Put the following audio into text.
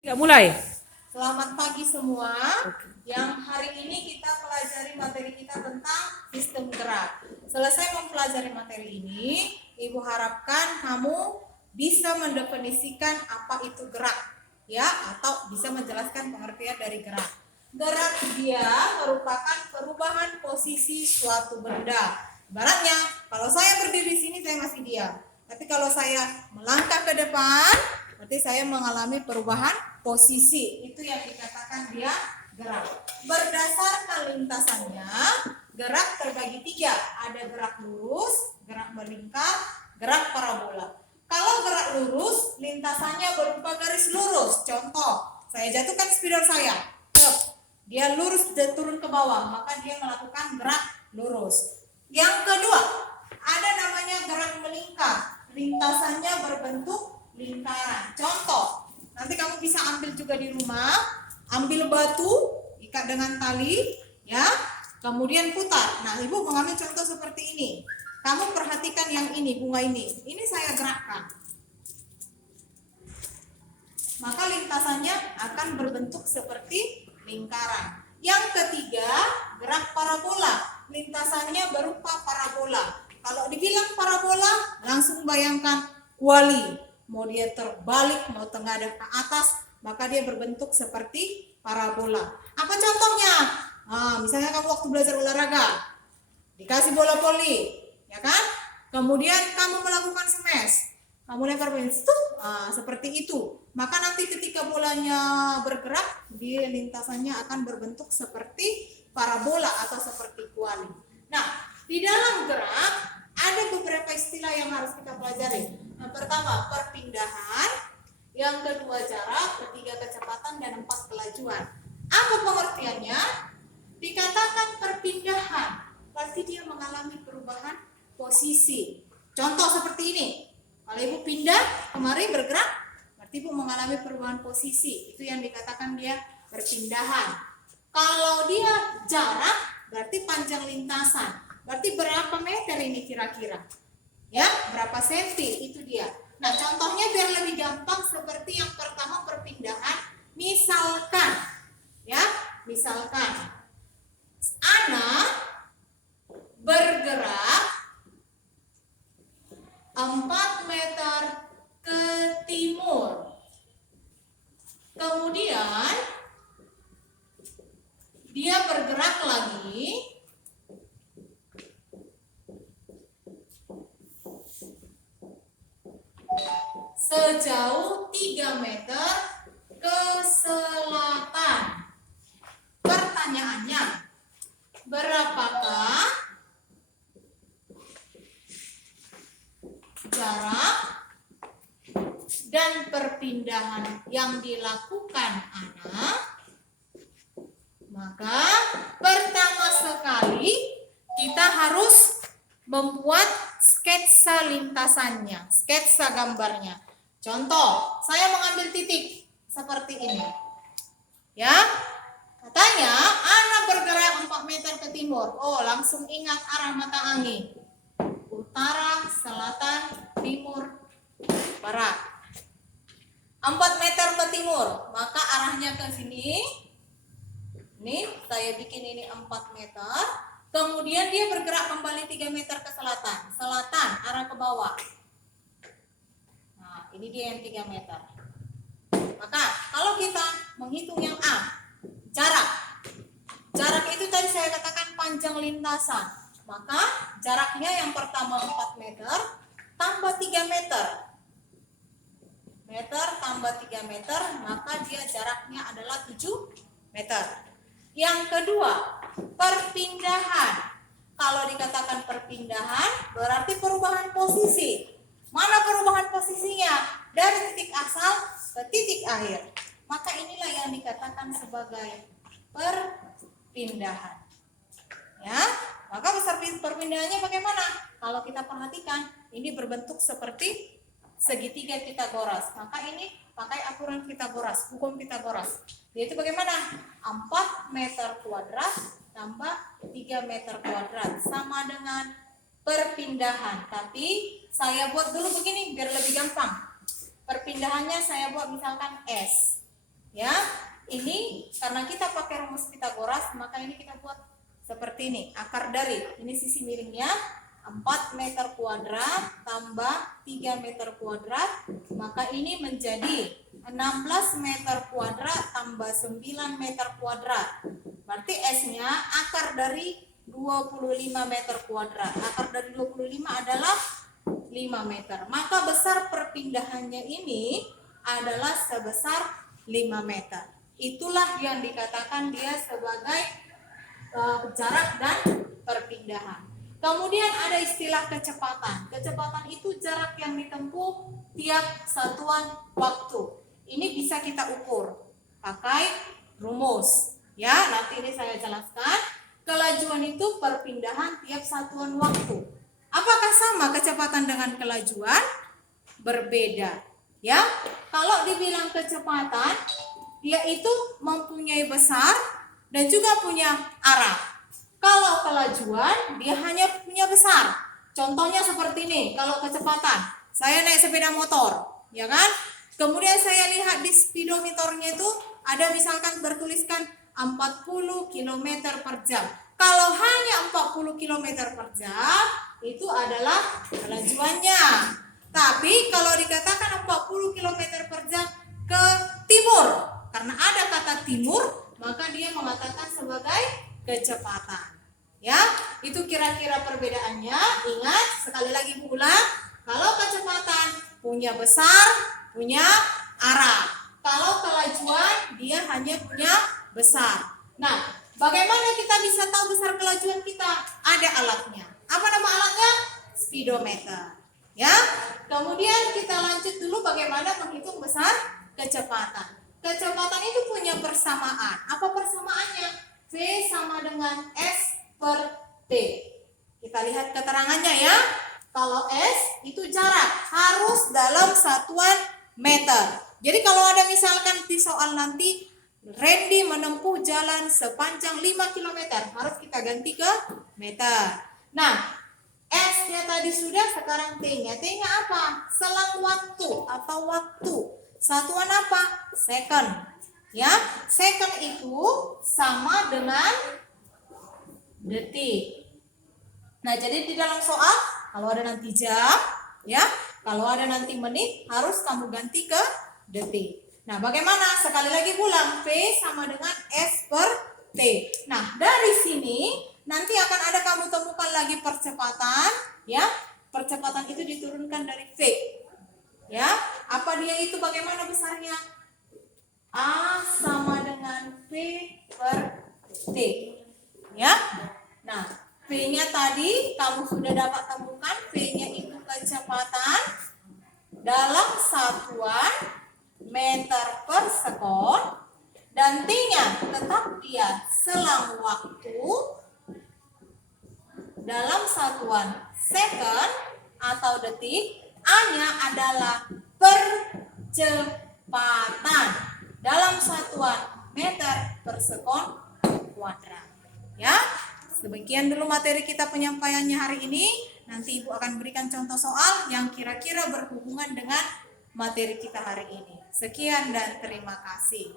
Nggak mulai. Selamat pagi semua. Yang hari ini kita pelajari materi kita tentang sistem gerak. Selesai mempelajari materi ini, Ibu harapkan kamu bisa mendefinisikan apa itu gerak, ya, atau bisa menjelaskan pengertian dari gerak. Gerak dia merupakan perubahan posisi suatu benda. Ibaratnya, kalau saya berdiri di sini saya masih diam. Tapi kalau saya melangkah ke depan, berarti saya mengalami perubahan posisi. Itu yang dikatakan dia gerak. Berdasarkan lintasannya, gerak terbagi tiga. Ada gerak lurus, gerak melingkar, gerak parabola. Kalau gerak lurus, lintasannya berupa garis lurus. Contoh, saya jatuhkan spidol saya. Dia lurus dan turun ke bawah, maka dia melakukan gerak lurus. Yang kedua, ada namanya gerak melingkar. Lintasannya berbentuk lingkaran. Contoh, nanti kamu bisa ambil juga di rumah, ambil batu, ikat dengan tali, ya, kemudian putar. Nah, Ibu mengambil contoh seperti ini. Kamu perhatikan yang ini, bunga ini. Ini saya gerakkan. Maka lintasannya akan berbentuk seperti lingkaran. Yang ketiga, gerak parabola. Lintasannya berupa parabola. Kalau dibilang parabola, langsung bayangkan kuali. Mau dia terbalik, mau tengadah ke atas, maka dia berbentuk seperti parabola. Apa contohnya? Nah, misalnya kamu waktu belajar olahraga, dikasih bola voli, ya kan? Kemudian kamu melakukan smash, kamu lempar bola, seperti itu. Maka nanti ketika bolanya bergerak, dia lintasannya akan berbentuk seperti parabola atau seperti kuali. Nah, di dalam gerak ada beberapa istilah yang harus kita pelajari. Yang pertama, perpindahan. Yang kedua, jarak. Ketiga, kecepatan. Dan empat, kelajuan. Apa pengertiannya? Dikatakan perpindahan, pasti dia mengalami perubahan posisi. Contoh seperti ini. Kalau Ibu pindah kemari bergerak, berarti Ibu mengalami perubahan posisi. Itu yang dikatakan dia perpindahan. Kalau dia jarak, berarti panjang lintasan. Berarti berapa meter ini kira-kira? Ya, berapa senti? Itu dia. Nah, contohnya biar lebih gampang seperti yang pertama perpindahan. Misalkan, ya, misalkan Ana bergerak 4 meter ke timur. Kemudian dia bergerak lagi sejauh 3 meter ke selatan. Pertanyaannya, berapakah jarak dan perpindahan yang dilakukan Ana? Maka pertama sekali kita harus membuat sketsa lintasannya, sketsa gambarnya. Contoh, saya mengambil titik seperti ini. Ya, katanya Ana bergerak 4 meter ke timur. Oh, langsung ingat arah mata angin. Utara, selatan, timur, barat. 4 meter ke timur, maka arahnya ke sini. Nih, saya bikin ini 4 meter. Kemudian dia bergerak kembali 3 meter ke selatan. Selatan, arah ke bawah. Nah, ini dia yang 3 meter. Maka, kalau kita menghitung yang A, jarak. Jarak itu tadi saya katakan panjang lintasan. Maka, jaraknya yang pertama 4 meter, tambah 3 meter. Meter tambah 3 meter, maka dia jaraknya adalah 7 meter. Yang kedua, perpindahan. Kalau dikatakan perpindahan, berarti perubahan posisi. Mana perubahan posisinya? Dari titik asal ke titik akhir. Maka inilah yang dikatakan sebagai perpindahan. Ya, maka besar perpindahannya bagaimana? Kalau kita perhatikan, ini berbentuk seperti segitiga Pitagoras. Maka ini pakai aturan Pitagoras, hukum Pitagoras. Yaitu bagaimana? 4 meter kuadrat tambah 3 meter kuadrat sama dengan perpindahan. Tapi saya buat dulu begini biar lebih gampang. Perpindahannya saya buat misalkan S. Ya, ini karena kita pakai rumus Pitagoras, maka ini kita buat seperti ini. Akar dari ini sisi miringnya 4 meter kuadrat tambah 3 meter kuadrat, maka ini menjadi 16 meter kuadrat tambah 9 meter kuadrat. Berarti S-nya akar dari 25 meter kuadrat. Akar dari 25 adalah 5 meter. Maka besar perpindahannya ini adalah sebesar 5 meter. Itulah yang dikatakan dia sebagai jarak dan perpindahan. Kemudian ada istilah kecepatan. Kecepatan itu jarak yang ditempuh tiap satuan waktu. Ini bisa kita ukur pakai rumus. Ya, nanti ini saya jelaskan. Kelajuan itu perpindahan tiap satuan waktu. Apakah sama kecepatan dengan kelajuan? Berbeda. Ya, kalau dibilang kecepatan, dia itu mempunyai besar dan juga punya arah. Kalau kelajuan, dia hanya punya besar. Contohnya seperti ini, kalau kecepatan, saya naik sepeda motor, ya kan? Kemudian saya lihat di speedometernya itu ada misalkan bertuliskan 40 km per jam. Kalau hanya 40 km per jam, itu adalah kelajuannya. Tapi kalau dikatakan 40 km per jam ke timur, karena ada kata timur, maka dia mengatakan sebagai kecepatan. Ya, itu kira-kira perbedaannya. Ingat, sekali lagi ulang, kalau kecepatan punya besar, punya arah. Kalau kelajuan dia hanya punya besar. Nah, bagaimana kita bisa tahu besar kelajuan kita? Ada alatnya. Apa nama alatnya? Speedometer. Ya. Kemudian kita lanjut dulu bagaimana menghitung besar kecepatan. Kecepatan itu punya persamaan. Apa persamaannya? V sama dengan S per T. Kita lihat keterangannya ya. Kalau S itu jarak, harus dalam satuan meter. Jadi kalau ada misalkan di soal nanti Randy menempuh jalan sepanjang 5 km, harus kita ganti ke meter. Nah, S-nya tadi sudah, sekarang T-nya. T-nya apa? Selang waktu atau waktu. Satuan apa? Second. Ya, second itu sama dengan detik. Nah, jadi di dalam soal kalau ada nanti jam, ya, kalau ada nanti menit, harus kamu ganti ke detik. Nah, bagaimana? Sekali lagi ulang, V sama dengan S per T. Nah, dari sini nanti akan ada kamu temukan lagi percepatan, ya. Percepatan itu diturunkan dari V. Ya, apa dia itu, bagaimana besarnya? A sama dengan V per T. Ya. Nah, V-nya tadi kamu sudah dapat temukan, V-nya itu kecepatan dalam satuan meter per sekon, dan T-nya tetap dia selang waktu dalam satuan second atau detik. A-nya adalah percepatan dalam satuan meter per sekon kuadrat. Ya, demikian dulu materi kita penyampaiannya hari ini. Nanti Ibu akan berikan contoh soal yang kira-kira berhubungan dengan materi kita hari ini. Sekian dan terima kasih.